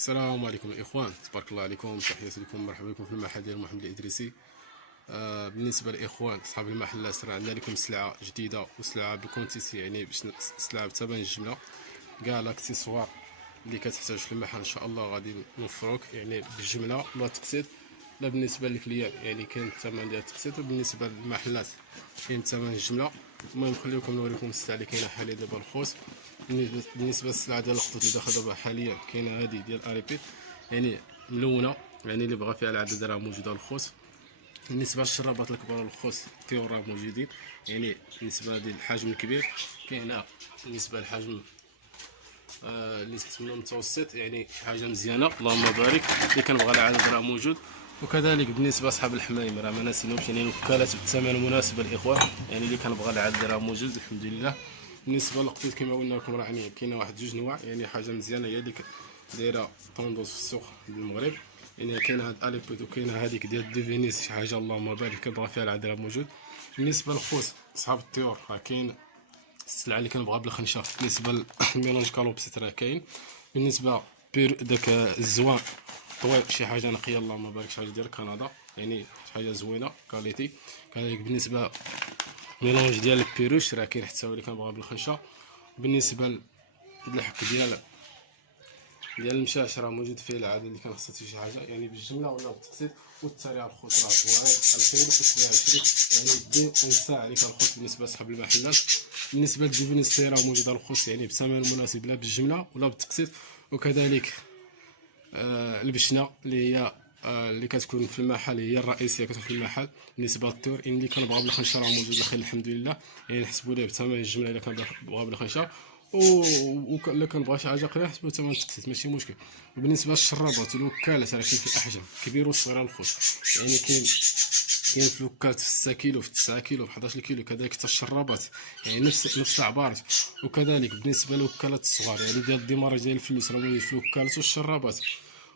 السلام عليكم الاخوان، تبارك الله عليكم. تحياتي لكم، مرحبا بكم في المحل ديال محمد الادريسي. بالنسبه للاخوان اصحاب المحلات، راه عندنا لكم سلعه جديده وسلعه بكونتيتي، يعني باش سلعه بثمن الجمله. كاع الاكسسوار اللي كتحتاج في المحل ان شاء الله غادي نوفروك، يعني بالجمله لا تقسيط. لا بالنسبه للكليان يعني كاين الثمن ديال التقسيط، وبالنسبه للمحلات كاين ثمن الجمله. المهم خليكم نوريكم السلعه اللي كاينه حاليا دابا الخوص. بالنسبه للسلعه ديال الخطوط اللي داخله دابا حاليا، كاينه هذه ديال اريبيت، يعني ملونه، يعني اللي بغى فيها العدد راه موجوده الخوص. بالنسبه للشرابات الكبار الخوص تيور راه موجودين، يعني بالنسبه للحجم الكبير كاينه. بالنسبه للحجم اللي تحت منه متوسط، يعني شي حاجه مزيانه اللهم بارك. اللي كنبغى العدد راه موجود. وكذلك بالنسبه لاصحاب الحمايم راه ما ناسينهمش، يعني وكالات بالثمن المناسب الاخوان، يعني اللي كنبغى العدد راه موجود الحمد لله. بالنسبه للقطيط كما قلنا لكم راه يعني كاينه واحد جوج نواع، يعني حاجه مزيانه هي اللي دايره طوندوس في السوق بالمغرب. يعني كاينه هاد اليبود وكاينه هذيك ديال ديفينيس، شي حاجه اللهم بارك كنبغى فيها العدد راه موجود. بالنسبه للخوص اصحاب الطيور راه كاين السلعه اللي كنبغيها بالخنشه. بالنسبه للميلونج كالوبسيت راه كاين. بالنسبه داك الزوان طويل، شي حاجه نقيه اللهم بارك، شي حاجه ديال كندا، يعني شي حاجه زوينه كاليتي. كذلك بالنسبه ميلونج ديال البيروش راه كاين حتى هو اللي كنبغيها بالخنشه. بالنسبه للحك ديال المشاش راه موجود فيه العدد اللي كان خصك شي حاجه يعني بالجمله ولا بالتقسيط. والتساريع الخوص راه طوال 2022، يعني بدون انسى عليك الخوص بالنسبه لصحاب المحلات. بالنسبه للديفينيسي راه موجوده الخوص، يعني بثمن مناسب لا بالجمله ولا بالتقسيط. وكذلك البشنه اللي هي اللي كتكون في المحل، هي الرئيسيه كتكون في المحل. بالنسبه للطيور اللي كنبغى بالخنشه راه موجود الخير الحمد لله، يعني نحسبوا ليه بثمن الجمله الا كنبغى بالخنشه. ولا كنبغى شي حاجه قليله نحسبوا ثمن التقسيط ماشي مشكل. وبالنسبه للشرابات والوكالات راه كاين في الاحجام كبير وصغيره الخوص، يعني كاين في الوكالات في 6 كيلو، في 9 كيلو، في 11 كيلو. كذلك حتى الشرابات يعني نفس العبارات. وكذلك بالنسبه للوكالات الصغار، يعني ديال الديمارج ديال الفلوس راه موجود في الوكالات والشرابات.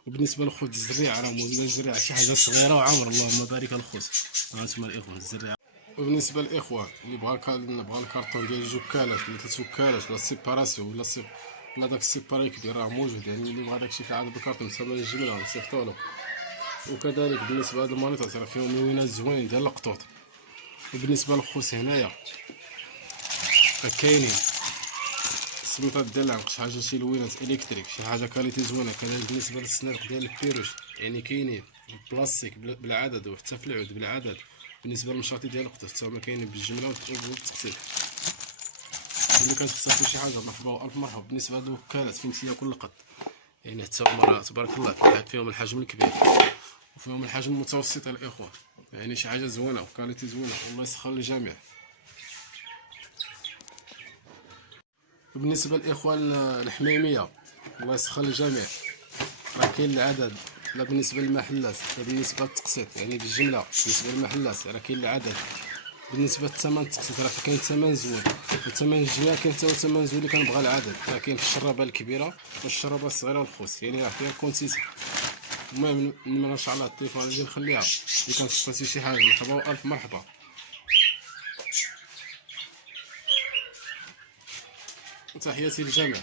وبالنسبه للخوت الزريعه راه موجوده الزريعه شي حاجه صغيره وعمر اللهم بارك الخوت. هانتوما الاخوان الزريعه. وبالنسبه للاخوان اللي بغى الكارطون ديال الجوكالات ولا 3 وكالات ولا سيباراسيون ولا داك السيباري كبير راه موجود، يعني اللي بغى داكشي في عدد الكارطون بثمن الجمله نصيفطولو. وكذلك بالنسبه لهاد المونيطات راه فيهم ملونات زوينين ديال القطوط. وبالنسبه للخوص هنايا راه كاينين السميطات ديال العنق، شي حاجه شي لوينات الكتريك، شي حاجه كاليتي زوينه. كذلك بالنسبه للسنارق ديال البيروش يعني كاينين بالبلاستيك بالعدد وحتى في العود بالعدد. بالنسبه للمشاطي ديال القطط حتى هما كاينين بالجمله وبالتقسيط. ملي كتخصك شي حاجه مرحبا والف مرحبا. بالنسبه للوكالات فين فيها كل قط، يعني حتى هما راه تبارك الله فيهم الحجم الكبير وفيهم الحجم المتوسط الاخوه، يعني شي حاجه زوينه وكاليتي زوينه والله يسخر للجميع. وبالنسبه للاخوان الحميميه الله يسخر للجميع، راه كاين العدد. لا بالنسبه للمحلات لا بالنسبه للتقسيط، يعني بالجمله بالنسبه للمحلات راه كاين العدد. بالنسبه للثمن التقسيط راه كاين ثمن زوين، والثمن الجميع كاين حتى هو ثمن زوين اللي كنبغى العدد. راه كاين في الشرابه الكبيره والشرابه الصغيره والخوص، يعني راه فيها كونتيتي. المهم النمره ان شاء الله التليفون غادي نخليها، اللي كان خصها شي حاجه مرحبا والف مرحبا. تحياتي للجميع.